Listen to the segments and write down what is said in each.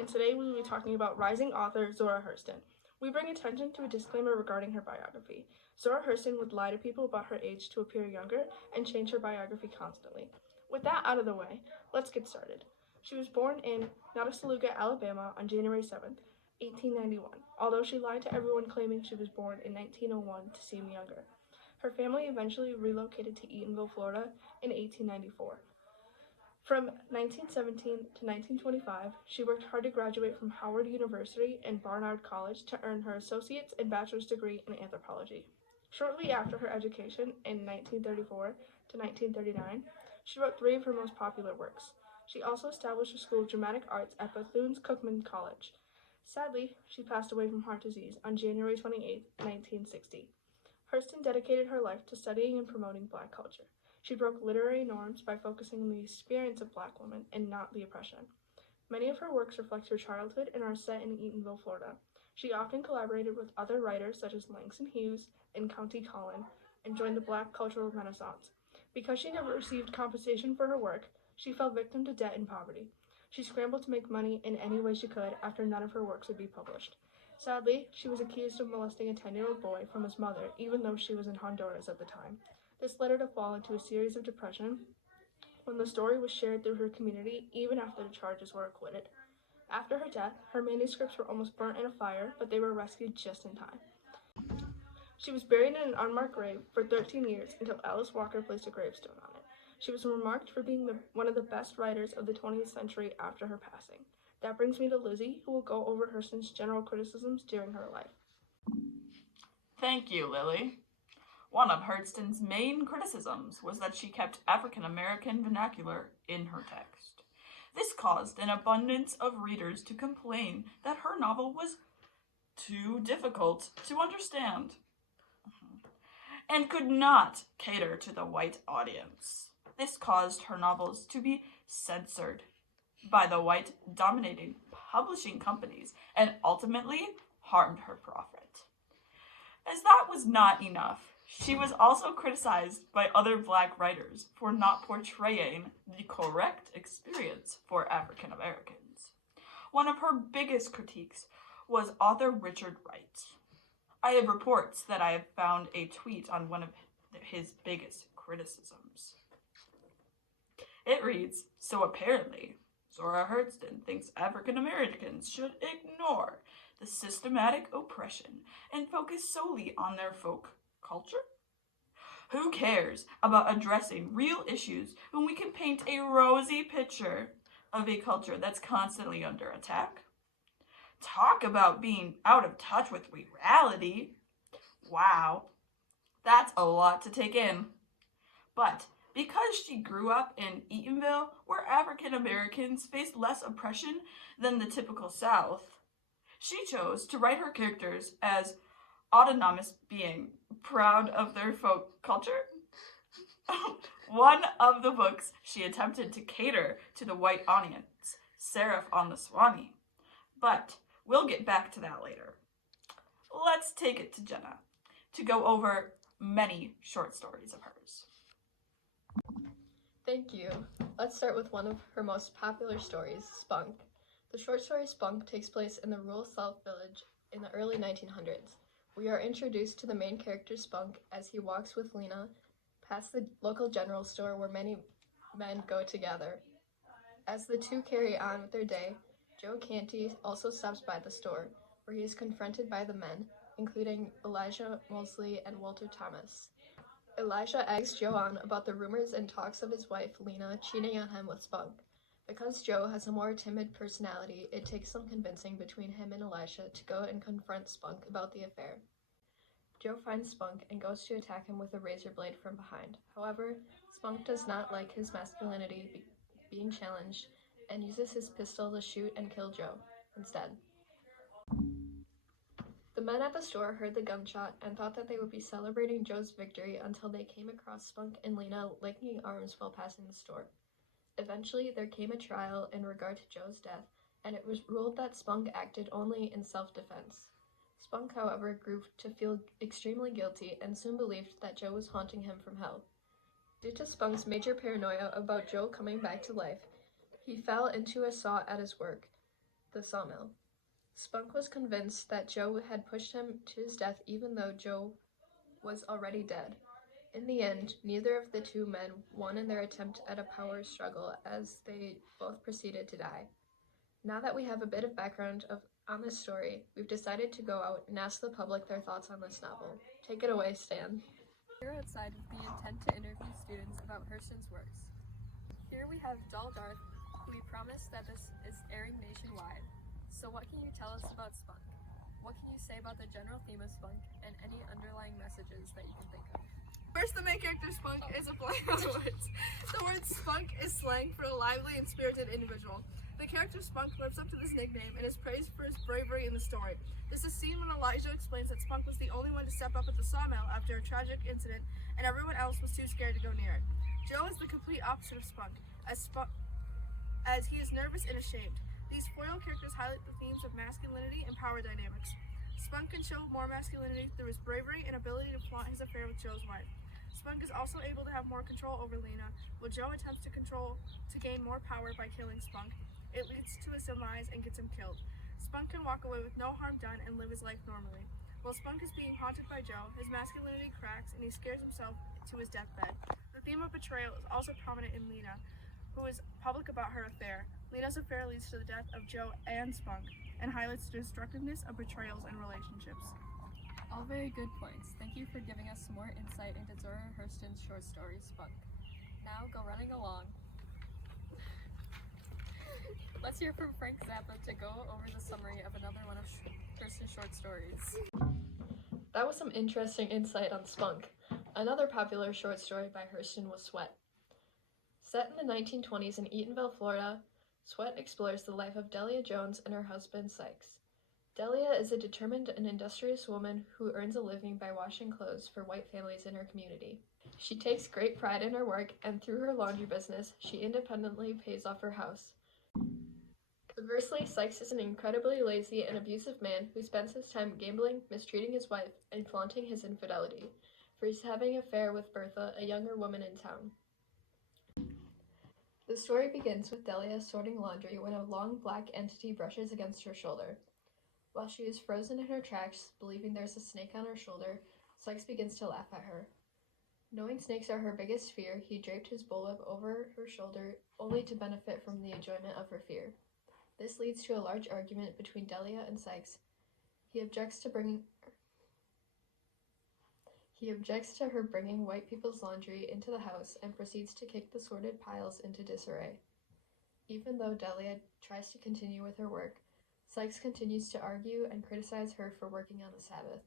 and today we will be talking about rising author Zora Hurston. We bring attention to a disclaimer regarding her biography. Zora Hurston would lie to people about her age to appear younger and change her biography constantly. With that out of the way, let's get started. She was born in Nottasulga, Alabama on January 7th, 1891, although she lied to everyone claiming she was born in 1901 to seem younger. Her family eventually relocated to Eatonville, Florida in 1894. From 1917 to 1925, she worked hard to graduate from Howard University and Barnard College to earn her associate's and bachelor's degree in anthropology. Shortly after her education in 1934 to 1939, she wrote three of her most popular works. She also established a school of dramatic arts at Bethune-Cookman College. Sadly, she passed away from heart disease on January 28, 1960. Hurston dedicated her life to studying and promoting Black culture. She broke literary norms by focusing on the experience of Black women and not the oppression. Many of her works reflect her childhood and are set in Eatonville, Florida. She often collaborated with other writers such as Langston Hughes and Countee Cullen and joined the Black cultural renaissance. Because she never received compensation for her work, she fell victim to debt and poverty. She scrambled to make money in any way she could after none of her works would be published. Sadly, she was accused of molesting a 10-year-old boy from his mother, even though she was in Honduras at the time. This led her to fall into a series of depression when the story was shared through her community, even after the charges were acquitted. After her death, her manuscripts were almost burnt in a fire, but they were rescued just in time. She was buried in an unmarked grave for 13 years until Alice Walker placed a gravestone on it. She was remarked for being one of the best writers of the 20th century after her passing. That brings me to Lizzie, who will go over Hurston's general criticisms during her life. Thank you, Lily. One of Hurston's main criticisms was that she kept African American vernacular in her text. This caused an abundance of readers to complain that her novel was too difficult to understand and could not cater to the white audience. This caused her novels to be censored by the white-dominated publishing companies and ultimately harmed her profit. As that was not enough, she was also criticized by other Black writers for not portraying the correct experience for African Americans. One of her biggest critiques was author Richard Wright. I have reports that I have found a tweet on one of his biggest criticisms. It reads, "So apparently, Zora Hurston thinks African Americans should ignore the systematic oppression and focus solely on their folk culture? Who cares about addressing real issues when we can paint a rosy picture of a culture that's constantly under attack? Talk about being out of touch with reality. Wow, that's a lot to take in. But because she grew up in Eatonville, where African Americans faced less oppression than the typical South, she chose to write her characters as autonomous beings, proud of their folk culture. One of the books she attempted to cater to the white audience, Seraph on the Swanee. But we'll get back to that later. Let's take it to Jenna to go over many short stories of hers. Thank you. Let's start with one of her most popular stories, Spunk. The short story Spunk takes place in the rural South Village in the early 1900s. We are introduced to the main character Spunk as he walks with Lena past the local general store where many men go together. As the two carry on with their day, Joe Canty also stops by the store, where he is confronted by the men, including Elijah Mosley and Walter Thomas. Elijah eggs Joe on about the rumors and talks of his wife, Lena, cheating on him with Spunk. Because Joe has a more timid personality, it takes some convincing between him and Elijah to go and confront Spunk about the affair. Joe finds Spunk and goes to attack him with a razor blade from behind. However, Spunk does not like his masculinity being challenged and uses his pistol to shoot and kill Joe instead. The men at the store heard the gunshot and thought that they would be celebrating Joe's victory until they came across Spunk and Lena linking arms while passing the store. Eventually, there came a trial in regard to Joe's death, and it was ruled that Spunk acted only in self-defense. Spunk, however, grew to feel extremely guilty and soon believed that Joe was haunting him from hell. Due to Spunk's major paranoia about Joe coming back to life, he fell into a saw at his work. the sawmill. Spunk was convinced that Joe had pushed him to his death even though Joe was already dead. In the end, neither of the two men won in their attempt at a power struggle as they both proceeded to die. Now that we have a bit of background on this story, we've decided to go out and ask the public their thoughts on this novel. Take it away, Stan. We're outside with the intent to interview students about Hurston's works. Here we have Dull Darth, who we promised that this is airing nationwide. So what can you tell us about Spunk? What can you say about the general theme of Spunk and any underlying messages that you can think of? First, the main character Spunk is a play on words. The word spunk is slang for a lively and spirited individual. The character Spunk lives up to this nickname and is praised for his bravery in the story. This is seen when Elijah explains that Spunk was the only one to step up at the sawmill after a tragic incident and everyone else was too scared to go near it. Joe is the complete opposite of Spunk, as he is nervous and ashamed. These foil characters highlight the themes of masculinity and power dynamics. Spunk can show more masculinity through his bravery and ability to flaunt his affair with Joe's wife. Spunk is also able to have more control over Lena, while Joe attempts to gain more power by killing Spunk. It leads to his demise and gets him killed. Spunk can walk away with no harm done and live his life normally. While Spunk is being haunted by Joe, his masculinity cracks and he scares himself to his deathbed. The theme of betrayal is also prominent in Lena, who is public about her affair. Lena's affair leads to the death of Joe and Spunk and highlights the destructiveness of betrayals and relationships. All very good points. Thank you for giving us some more insight into Zora Hurston's short story, Spunk. Now go running along. Let's hear from Frank Zappa to go over the summary of another one of Hurston's short stories. That was some interesting insight on Spunk. Another popular short story by Hurston was Sweat. Set in the 1920s in Eatonville, Florida, Sweat explores the life of Delia Jones and her husband, Sykes. Delia is a determined and industrious woman who earns a living by washing clothes for white families in her community. She takes great pride in her work, and through her laundry business, she independently pays off her house. Conversely, Sykes is an incredibly lazy and abusive man who spends his time gambling, mistreating his wife, and flaunting his infidelity, for he's having an affair with Bertha, a younger woman in town. The story begins with Delia sorting laundry when a long black entity brushes against her shoulder. While she is frozen in her tracks, believing there's a snake on her shoulder, Sykes begins to laugh at her. Knowing snakes are her biggest fear, he draped his bullwhip over her shoulder, only to benefit from the enjoyment of her fear. This leads to a large argument between Delia and Sykes. He objects to her bringing white people's laundry into the house and proceeds to kick the sorted piles into disarray. Even though Delia tries to continue with her work, Sykes continues to argue and criticize her for working on the Sabbath.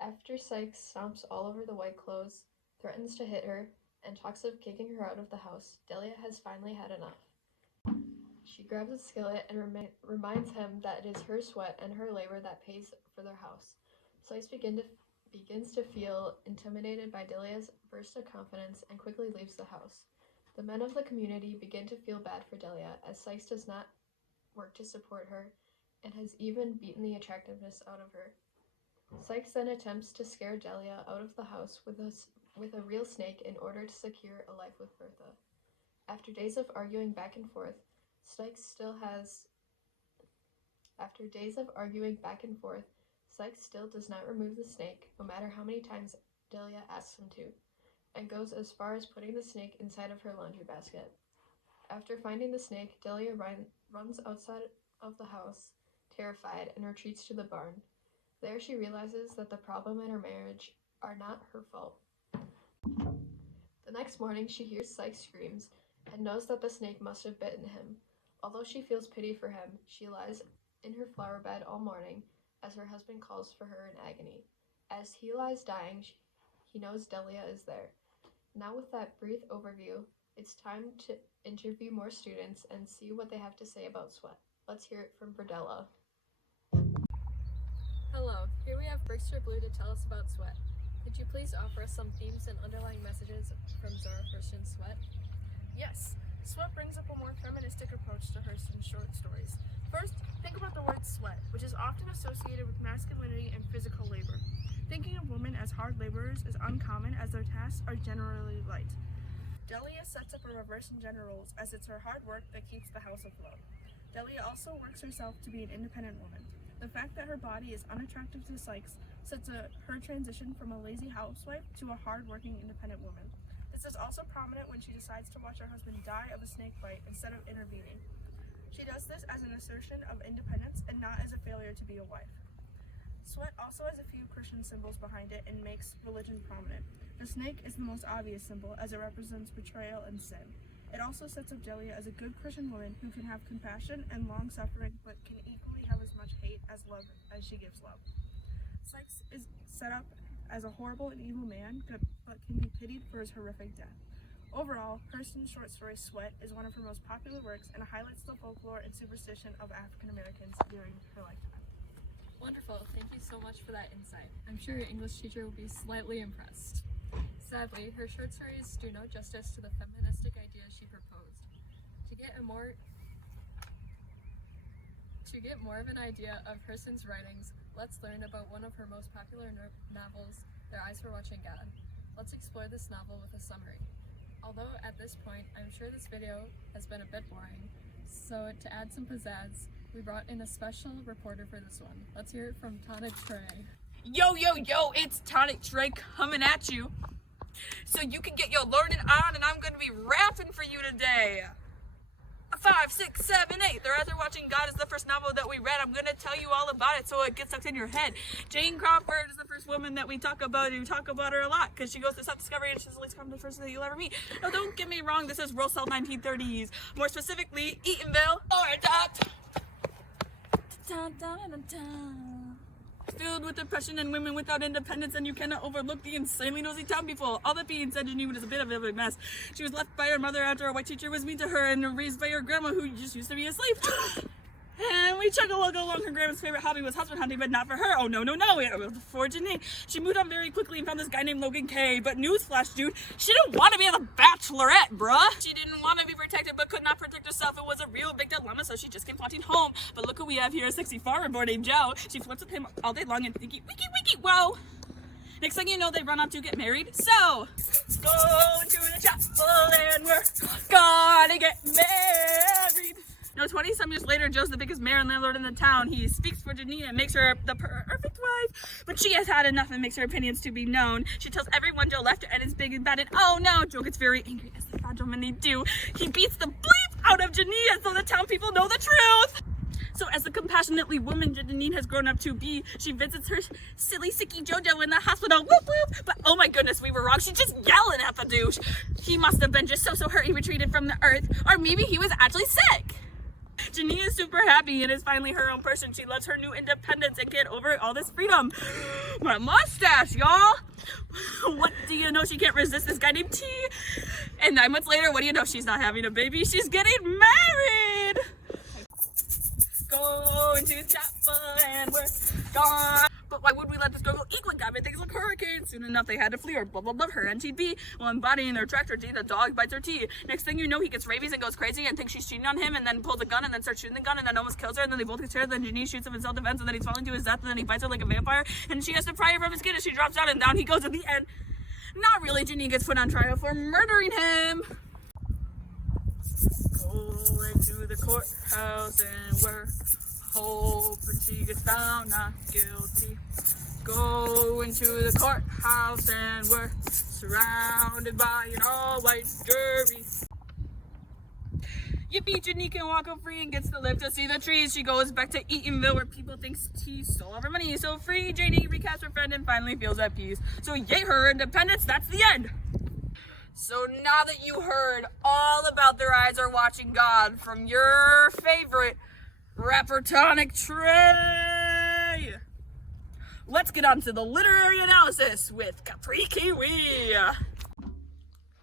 After Sykes stomps all over the white clothes, threatens to hit her, and talks of kicking her out of the house, Delia has finally had enough. She grabs a skillet and reminds him that it is her sweat and her labor that pays for their house. Sykes begins to feel intimidated by Delia's burst of confidence and quickly leaves the house. The men of the community begin to feel bad for Delia, as Sykes does not work to support her and has even beaten the attractiveness out of her. Sykes then attempts to scare Delia out of the house with a real snake in order to secure a life with Bertha. After days of arguing back and forth, Sykes still does not remove the snake, no matter how many times Delia asks him to, and goes as far as putting the snake inside of her laundry basket. After finding the snake, Delia runs outside of the house, terrified, and retreats to the barn. There she realizes that the problem in her marriage are not her fault. The next morning, she hears Sykes' screams and knows that the snake must have bitten him. Although she feels pity for him, she lies in her flower bed all morning as her husband calls for her in agony. As he lies dying, he knows Delia is there. Now with that brief overview, it's time to interview more students and see what they have to say about Sweat. Let's hear it from Berdella. Hello, here we have Brickster Blue to tell us about Sweat. Could you please offer us some themes and underlying messages from Zora Hurston's Sweat? Yes, Sweat brings up a more feministic approach to Hurston's short stories. First, think about the word sweat, which is often associated with masculinity and physical labor. Thinking of women as hard laborers is uncommon, as their tasks are generally light. Delia sets up a reverse in gender roles, as it's her hard work that keeps the house afloat. Delia also works herself to be an independent woman. The fact that her body is unattractive to Sykes sets her transition from a lazy housewife to a hard-working independent woman. This is also prominent when she decides to watch her husband die of a snake bite instead of intervening. She does this as an assertion of independence and not as a failure to be a wife. Sweat also has a few Christian symbols behind it and makes religion prominent. The snake is the most obvious symbol as it represents betrayal and sin. It also sets up Delia as a good Christian woman who can have compassion and long suffering but can equally have as much hate as love as she gives love. Sykes is set up as a horrible and evil man but can be pitied for his horrific death. Overall, Hurston's short story Sweat is one of her most popular works and highlights the folklore and superstition of African Americans during her lifetime. Wonderful. Thank you so much for that insight. I'm sure your English teacher will be slightly impressed. Sadly, her short stories do no justice to the feministic ideas she proposed. To get more of an idea of Hurston's writings, let's learn about one of her most popular novels, Their Eyes Were Watching God. Let's explore this novel with a summary. Although at this point, I'm sure this video has been a bit boring, so to add some pizzazz, we brought in a special reporter for this one. Let's hear it from Tonic Trey. Yo, it's Tonic Trey coming at you. So you can get your learning on, and I'm going to be rapping for you today. 5, 6, 7, 8. Their Eyes Are Watching God is the first novel that we read. I'm going to tell you all about it so it gets stuck in your head. Jane Crawford is the first woman that we talk about, and we talk about her a lot because she goes to self-discovery and she's the least common person that you'll ever meet. Now, don't get me wrong, this is Russell 1930s. More specifically, Eatonville, or adopt. Filled with depression and women without independence, and you cannot overlook the insanely nosy town people. All that being said, Janine was a bit of a mess. She was left by her mother after a white teacher was mean to her, and raised by her grandma who just used to be a slave. And we chug along. Her grandma's favorite hobby was husband hunting, but not for her. Oh no, it was for Janine. She moved on very quickly and found this guy named Logan Kay. But newsflash, dude, she didn't want to be the Bachelorette, bruh. She didn't want to be protected, but could not protect herself. It was a real big dilemma, so she just came flaunting home. But look who we have here, a sexy farmer boy named Joe. She flirts with him all day long and thinky, wiki, wow. Next thing you know, they run off to get married. So, go into the chapel and we're gonna get married. 20-some years later, Joe's the biggest mayor and landlord in the town. He speaks for Janine and makes her the perfect wife. But she has had enough and makes her opinions to be known. She tells everyone Joe left her and is big and bad, and oh no, Joe gets very angry, as the fragile men they do. He beats the bleep out of Janine so the town people know the truth. So as the compassionately woman Janine has grown up to be, she visits her silly, sicky Jojo in the hospital, whoop whoop. But oh my goodness, we were wrong. She's just yelling at the douche. He must have been just so hurt he retreated from the earth. Or maybe he was actually sick. Janine is super happy and is finally her own person. She loves her new independence and get over all this freedom. My mustache, y'all. What do you know? She can't resist this guy named T. And 9 months later, what do you know? She's not having a baby. She's getting married. Go into chapel and we're gone. But why would we let this girl go equal? God made things like hurricanes. Soon enough, they had to flee or blah, blah, blah, her and she'd be. While embodying their tractor G, the dog bites her tea. Next thing you know, he gets rabies and goes crazy and thinks she's cheating on him and then pulls a gun and then starts shooting the gun and then almost kills her and then they both get scared. Then Janine shoots him in self-defense and then he's falling to his death and then he bites her like a vampire and she has to pry her from his skin and she drops down and down he goes at the end. Not really, Janine gets put on trial for murdering him. Go into the courthouse and we're hoping she gets found not guilty. Go into the courthouse and we're surrounded by an all-white jury. Yippee, Janine can walk up free and gets to live to see the trees. She goes back to Eatonville where people think she stole all her money. So free, Janie recasts her friend and finally feels at peace. So yay her independence, that's the end. So now that you heard all about Their Eyes Are Watching God from your favorite rapper Tonic Trey, let's get on to the literary analysis with Capri Kiwi.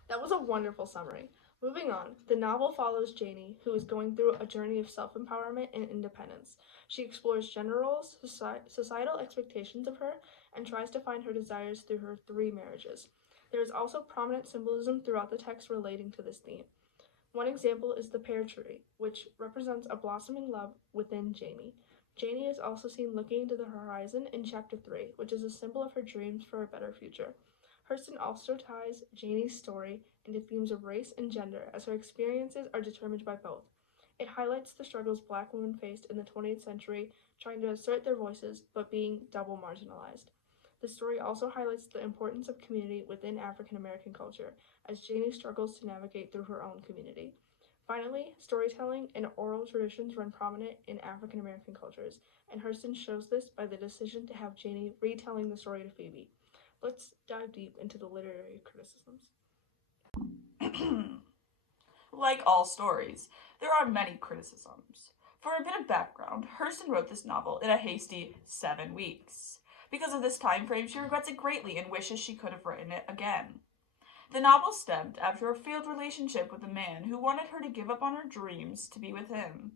That was a wonderful summary. Moving on, the novel follows Janie, who is going through a journey of self-empowerment and independence. She explores gender roles, societal expectations of her, and tries to find her desires through her 3 marriages. There is also prominent symbolism throughout the text relating to this theme. One example is the pear tree, which represents a blossoming love within Janie. Janie is also seen looking into the horizon in Chapter 3, which is a symbol of her dreams for a better future. Hurston also ties Janie's story into themes of race and gender, as her experiences are determined by both. It highlights the struggles Black women faced in the 20th century, trying to assert their voices but being double marginalized. The story also highlights the importance of community within African American culture, as Janie struggles to navigate through her own community. Finally, storytelling and oral traditions run prominent in African American cultures, and Hurston shows this by the decision to have Janie retelling the story to Phoebe. Let's dive deep into the literary criticisms. Like all stories, there are many criticisms. For a bit of background, Hurston wrote this novel in a hasty 7 weeks. Because of this time frame, she regrets it greatly and wishes she could have written it again. The novel stemmed after a failed relationship with a man who wanted her to give up on her dreams to be with him.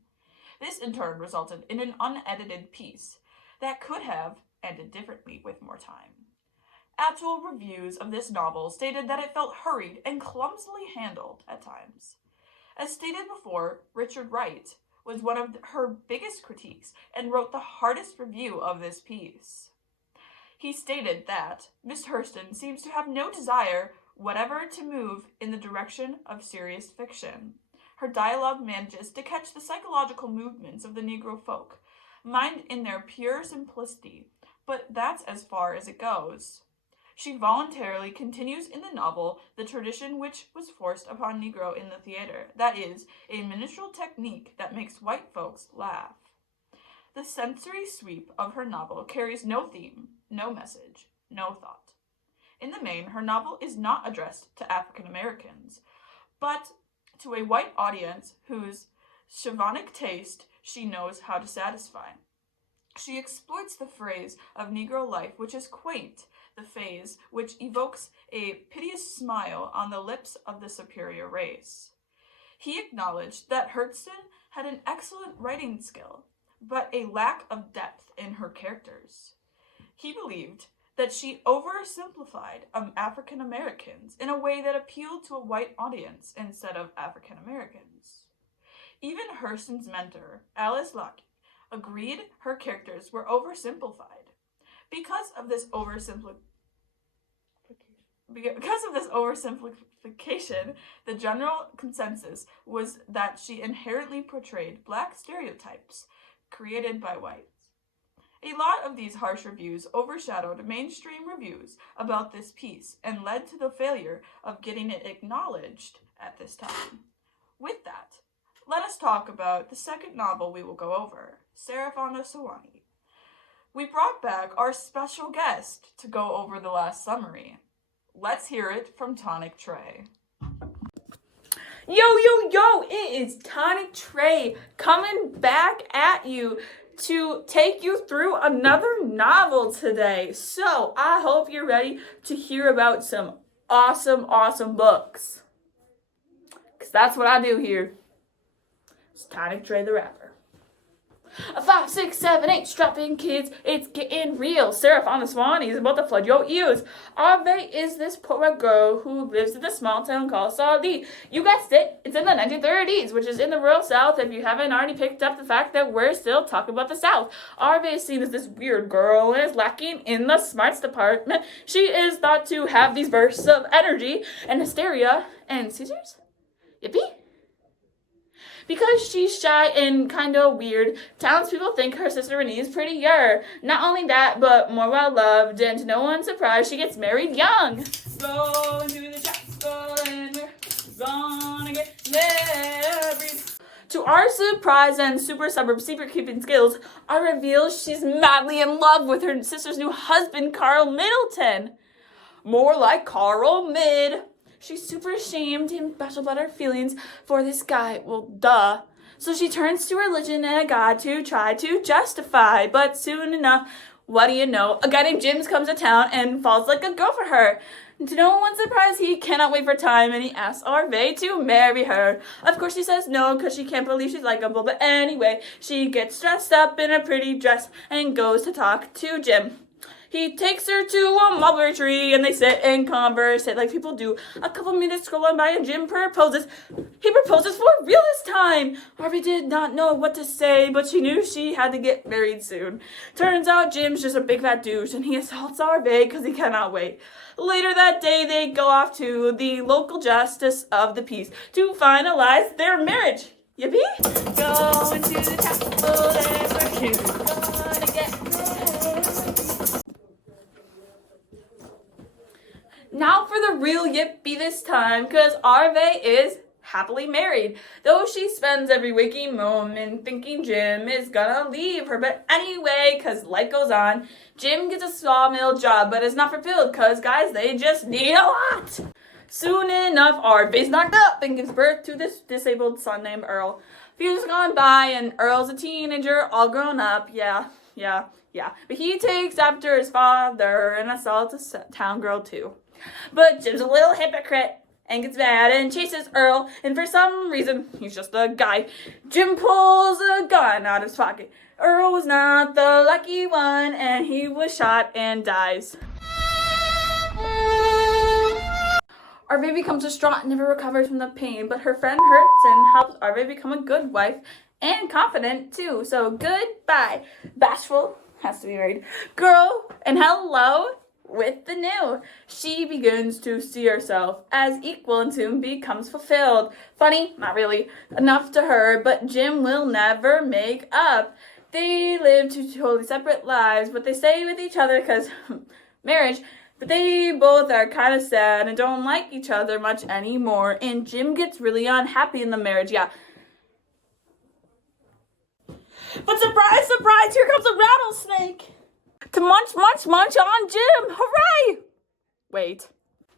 This in turn resulted in an unedited piece that could have ended differently with more time. Actual reviews of this novel stated that it felt hurried and clumsily handled at times. As stated before, Richard Wright was one of her biggest critiques and wrote the hardest review of this piece. He stated that Miss Hurston seems to have no desire whatever to move in the direction of serious fiction. Her dialogue manages to catch the psychological movements of the Negro folk, mined in their pure simplicity, but that's as far as it goes. She voluntarily continues in the novel the tradition which was forced upon Negro in the theater, that is, a minstrel technique that makes white folks laugh. The sensory sweep of her novel carries no theme, no message, no thought. In the main, her novel is not addressed to African Americans, but to a white audience whose chauvinistic taste she knows how to satisfy. She exploits the phrase of Negro life, which is quaint, the phase which evokes a piteous smile on the lips of the superior race. He acknowledged that Hurston had an excellent writing skill, but a lack of depth in her characters. He believed that she oversimplified African Americans in a way that appealed to a white audience instead of African Americans. Even Hurston's mentor, Alice Locke, agreed her characters were oversimplified. Because of this oversimplification, the general consensus was that she inherently portrayed Black stereotypes created by whites. A lot of these harsh reviews overshadowed mainstream reviews about this piece and led to the failure of getting it acknowledged at this time. With that, let us talk about the second novel we will go over, Seraph on the Sewanee. We brought back our special guest to go over the last summary. Let's hear it from Tonic Trey. Yo, it is Tonic Trey coming back at you to take you through another novel today. So I hope you're ready to hear about some awesome books. Because that's what I do here. It's Tonic Trey the Rapper. 5, 6, 7, 8, strap in kids, it's getting real. Seraph on the Swanee is about to flood your ears. Arve is this poor girl who lives in a small town called Saudi. You guessed it, it's in the 1930s, which is in the rural South if you haven't already picked up the fact that we're still talking about the South. Arve is seen as this weird girl and is lacking in the smarts department. She is thought to have these bursts of energy and hysteria and scissors. Yippee! Because she's shy and kind of weird, townspeople think her sister Renee is prettier. Not only that, but more well-loved, and to no one's surprise, she gets married young. Rolling through the tracks, rolling, we're gonna get married. To our surprise and super suburb secret-keeping skills, I reveal she's madly in love with her sister's new husband, Carl Middleton. More like Carl Mid. She's super ashamed and special about her feelings for this guy. Well, duh. So she turns to religion and a god to try to justify. But soon enough, what do you know? A guy named Jim comes to town and falls like a girl for her. To no one's surprise, he cannot wait for time and he asks Arve to marry her. Of course, she says no because she can't believe she's likable. But anyway, she gets dressed up in a pretty dress and goes to talk to Jim. He takes her to a mulberry tree and they sit and converse like people do. A couple minutes scroll on by and Jim proposes. He proposes for real this time. Harvey did not know what to say, but she knew she had to get married soon. Turns out Jim's just a big fat douche and he assaults Harvey because he cannot wait. Later that day, they go off to the local justice of the peace to finalize their marriage. Yippee! Going to the chapel, that's where kids are gonna get ready. Now for the real yippee this time, cause Arve is happily married, though she spends every waking moment thinking Jim is gonna leave her. But anyway, cause life goes on, Jim gets a sawmill job, but it's not fulfilled, cause guys, they just need a lot. Soon enough, Arve's knocked up and gives birth to this disabled son named Earl. A few years gone by, and Earl's a teenager, all grown up, yeah. But he takes after his father and assaults a town girl too. But Jim's a little hypocrite and gets mad and chases Earl, and for some reason, he's just a guy. Jim pulls a gun out of his pocket. Earl was not the lucky one, and he was shot and dies. Arve becomes distraught and never recovers from the pain, but her friend Hurston helps Arve become a good wife and confident too. So goodbye, bashful, has to be married, girl, and hello with the new. She begins to see herself as equal and soon becomes fulfilled. Funny, not really, enough to her, but Jim will never make up. They live two totally separate lives, but they stay with each other because marriage. But they both are kind of sad and don't like each other much anymore. And Jim gets really unhappy in the marriage, yeah. But surprise, surprise, here comes a rattlesnake to munch on Jim. Hooray! Wait.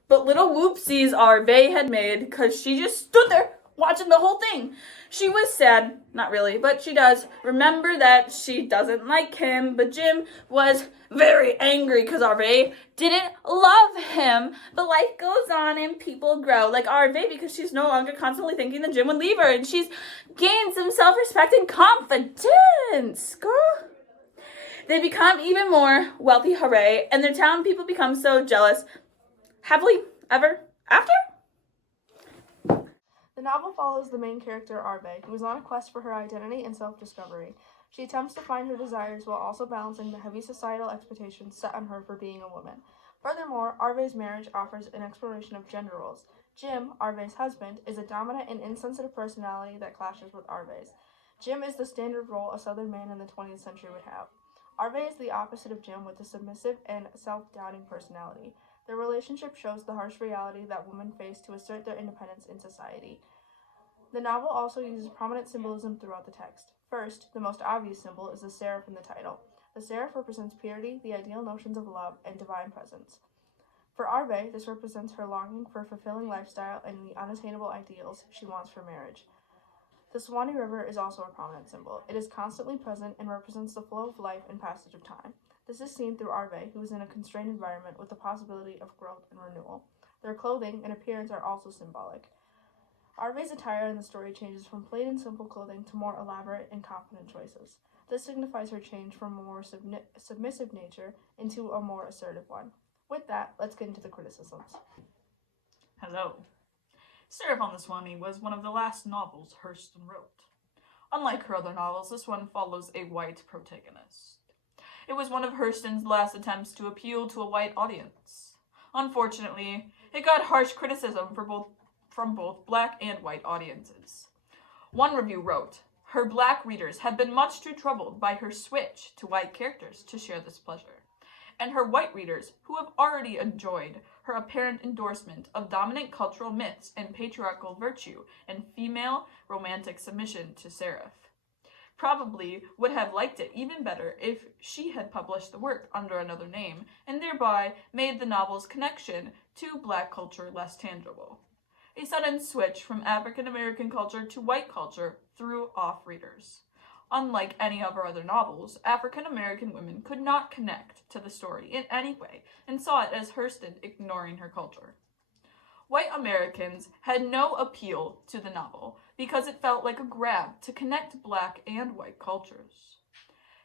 But little whoopsies Arve had made because she just stood there watching the whole thing. She was sad, not really, but she does remember that she doesn't like him. But Jim was very angry because Arve didn't love him. But life goes on and people grow, like Arve, because she's no longer constantly thinking that Jim would leave her, and she's gained some self-respect and confidence, girl. They become even more wealthy, hooray, and their town people become so jealous. Happily ever after? The novel follows the main character, Arve, who is on a quest for her identity and self-discovery. She attempts to find her desires while also balancing the heavy societal expectations set on her for being a woman. Furthermore, Arve's marriage offers an exploration of gender roles. Jim, Arve's husband, is a dominant and insensitive personality that clashes with Arve's. Jim is the standard role a Southern man in the 20th century would have. Arve is the opposite of Jim with a submissive and self-doubting personality. Their relationship shows the harsh reality that women face to assert their independence in society. The novel also uses prominent symbolism throughout the text. First, the most obvious symbol is the seraph in the title. The seraph represents purity, the ideal notions of love, and divine presence. For Arve, this represents her longing for a fulfilling lifestyle and the unattainable ideals she wants for marriage. The Swanee River is also a prominent symbol. It is constantly present and represents the flow of life and passage of time. This is seen through Arve, who is in a constrained environment with the possibility of growth and renewal. Their clothing and appearance are also symbolic. Arve's attire in the story changes from plain and simple clothing to more elaborate and confident choices. This signifies her change from a more submissive nature into a more assertive one. With that, let's get into the criticisms. Hello. Seraph on the Swanee was one of the last novels Hurston wrote. Unlike her other novels, this one follows a white protagonist. It was one of Hurston's last attempts to appeal to a white audience. Unfortunately, it got harsh criticism from both black and white audiences. One review wrote, "Her black readers have been much too troubled by her switch to white characters to share this pleasure, and her white readers, who have already enjoyed her apparent endorsement of dominant cultural myths and patriarchal virtue and female romantic submission to seraph, probably would have liked it even better if she had published the work under another name and thereby made the novel's connection to black culture less tangible. A sudden switch from African American culture to white culture threw off readers. Unlike any of her other novels, African American women could not connect to the story in any way and saw it as Hurston ignoring her culture. White Americans had no appeal to the novel because it felt like a grab to connect black and white cultures.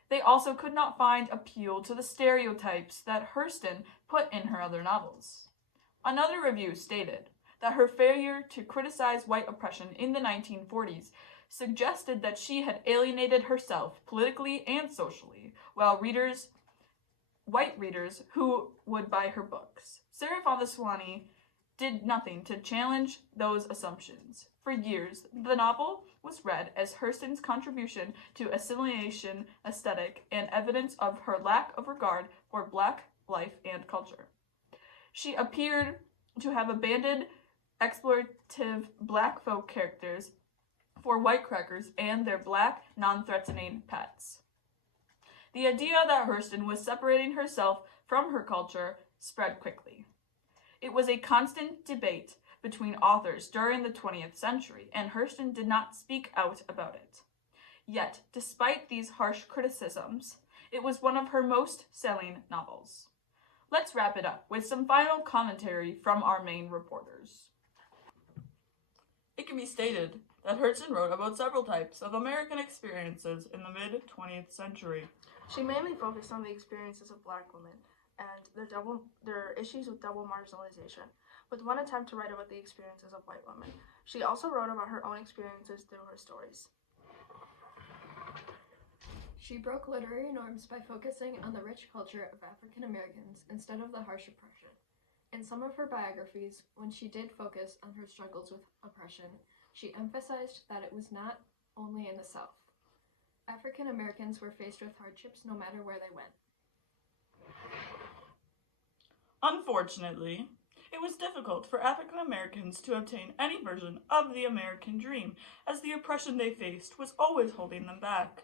They also could not find appeal to the stereotypes that Hurston put in her other novels. Another review stated that her failure to criticize white oppression in the 1940s suggested that she had alienated herself politically and socially, while white readers who would buy her books. Seraph on the Swanee did nothing to challenge those assumptions. For years, the novel was read as Hurston's contribution to assimilation aesthetic and evidence of her lack of regard for Black life and culture. She appeared to have abandoned exploitative Black folk characters for white crackers and their Black, non-threatening pets. The idea that Hurston was separating herself from her culture spread quickly. It was a constant debate between authors during the 20th century, and Hurston did not speak out about it. Yet, despite these harsh criticisms, it was one of her most selling novels. Let's wrap it up with some final commentary from our main reporters. It can be stated that Hurston wrote about several types of American experiences in the mid-20th century. She mainly focused on the experiences of Black women and their issues with double marginalization, with one attempt to write about the experiences of white women. She also wrote about her own experiences through her stories. She broke literary norms by focusing on the rich culture of African Americans instead of the harsh oppression. In some of her biographies, when she did focus on her struggles with oppression, she emphasized that it was not only in the South. African Americans were faced with hardships no matter where they went. Unfortunately, it was difficult for African Americans to obtain any version of the American dream, as the oppression they faced was always holding them back.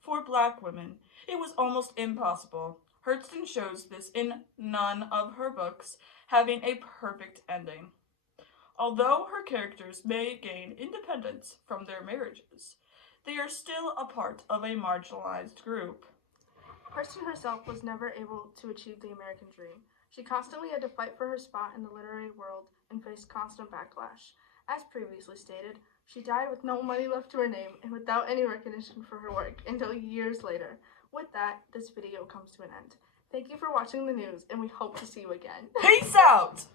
For Black women, it was almost impossible. Hurston shows this in none of her books having a perfect ending. Although her characters may gain independence from their marriages, they are still a part of a marginalized group. Hurston herself was never able to achieve the American dream. She constantly had to fight for her spot in the literary world and faced constant backlash. As previously stated, she died with no money left to her name and without any recognition for her work until years later. With that, this video comes to an end. Thank you for watching the news, and we hope to see you again. Peace out!